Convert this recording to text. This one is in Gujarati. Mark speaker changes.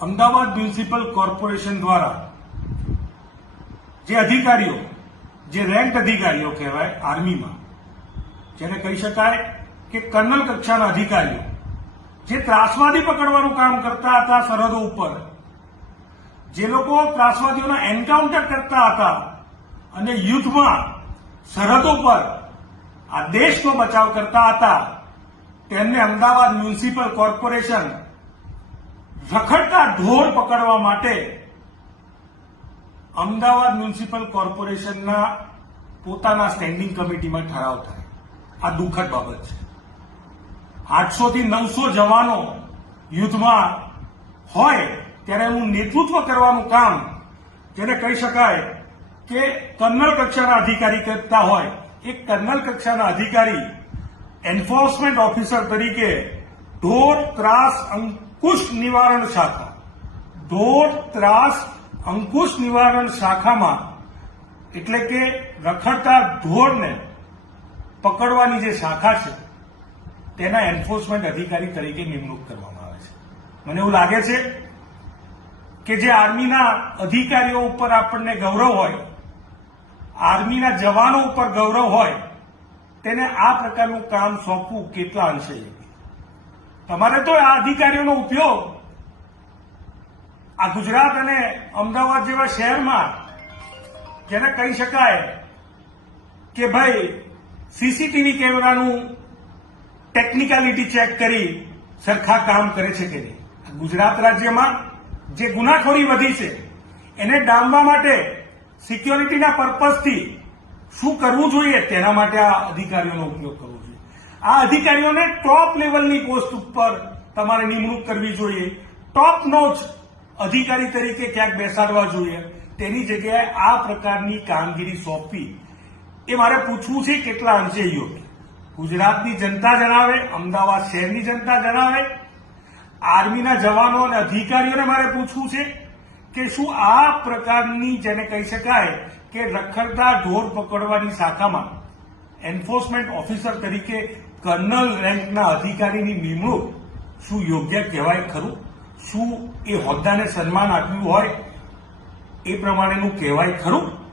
Speaker 1: મ્યુનિસિપલ કોર્પોરેશન દ્વારા જે અધિકારીઓ, જે રેન્ક અધિકારીઓ કહેવાય આર્મીમાં, જેને કહી શકાય કે કર્નલ કક્ષાના અધિકારીઓ, જે ત્રાસવાદી પકડવાનું કામ કરતા હતા સરહદો ઉપર, જે લોકો ત્રાસવાદીઓના એન્કાઉન્ટર કરતા હતા અને યુદ્ધમાં સરહદો પર આ દેશનો બચાવ કરતા હતા, તેમને અમદાવાદ મ્યુનિસિપલ કોર્પોરેશન રખડતા ઢોર પકડવા માટે અમદાવાદ મ્યુનિસિપલ કોર્પોરેશનના પોતાના સ્ટેન્ડિંગ કમિટીમાં ઠરાવ થાય. આ દુઃખદ બાબત છે. આઠસોથી નવસો જવાનો યુદ્ધમાં હોય ત્યારે એનું નેતૃત્વ કરવાનું કામ જેને કહી શકાય કે કર્નલ કક્ષાના અધિકારી કરતા હોય. એ કર્નલ કક્ષાના અધિકારી એન્ફોર્સમેન્ટ ઓફિસર તરીકે ઢોર ત્રાસ અંકુશ નિવારણ શાખા ઢોર ત્રાસ અંકુશ નિવારણ શાખામાં, એટલે કે રખડતા ઢોરને પકડવાની જે શાખા છે, તેના એન્ફોર્સમેન્ટ અધિકારી તરીકે નિમણૂક કરવામાં આવે છે મને એવું લાગે છે કે જે આર્મીના અધિકારીઓ ઉપર આપણને ગૌરવ હોય, આર્મીના જવાનો ઉપર ગૌરવ હોય, તેને આ પ્રકારનું કામ સોંપવું કેટલા અંશે? તમારે તો આ અધિકારીઓનો ઉપયોગ આ ગુજરાત અને અમદાવાદ જેવા શહેરમાં જેને કહી શકાય કે ભાઈ સીસીટીવી કેમેરાનું ટેકનિકાલિટી ચેક કરી સરખા કામ કરે છે કે નહીં. ગુજરાત રાજ્યમાં જે ગુનાખોરી વધી છે, એને ડામવા માટે સિક્યોરિટીના પર્પઝથી શું કરવું જોઈએ તેના માટે આ અધિકારીઓનો ઉપયોગ કરવો જોઈએ. આ અધિકારીઓને ટોપ લેવલની પોસ્ટ ઉપર તમારે નિમણૂક કરવી જોઈએ. ટોપ નોચ અધિકારી તરીકે ક્યાંક બેસાડવા જોઈએ. તેની જગ્યાએ આ પ્રકારની કામગીરી સોંપવી. એ મારે પૂછવું છે કેટલા અંશે યોગ્ય? ગુજરાતની જનતા જણાવે, અમદાવાદ શહેરની જનતા જણાવે. આર્મીના જવાનો અને અધિકારીઓને મારે પૂછવું છે કે શું આ પ્રકારની, જેને કહી શકાય, કે રખડતા ઢોર પકડવાની શાખામાં એન્ફોર્સમેન્ટ ઓફિસર તરીકે કર્નલ રેન્કના અધિકારીની નિમણૂક શું યોગ્ય કહેવાય ખરું? શું એ હોદ્દાને સન્માન આપ્યું હોય એ પ્રમાણેનું કહેવાય ખરું?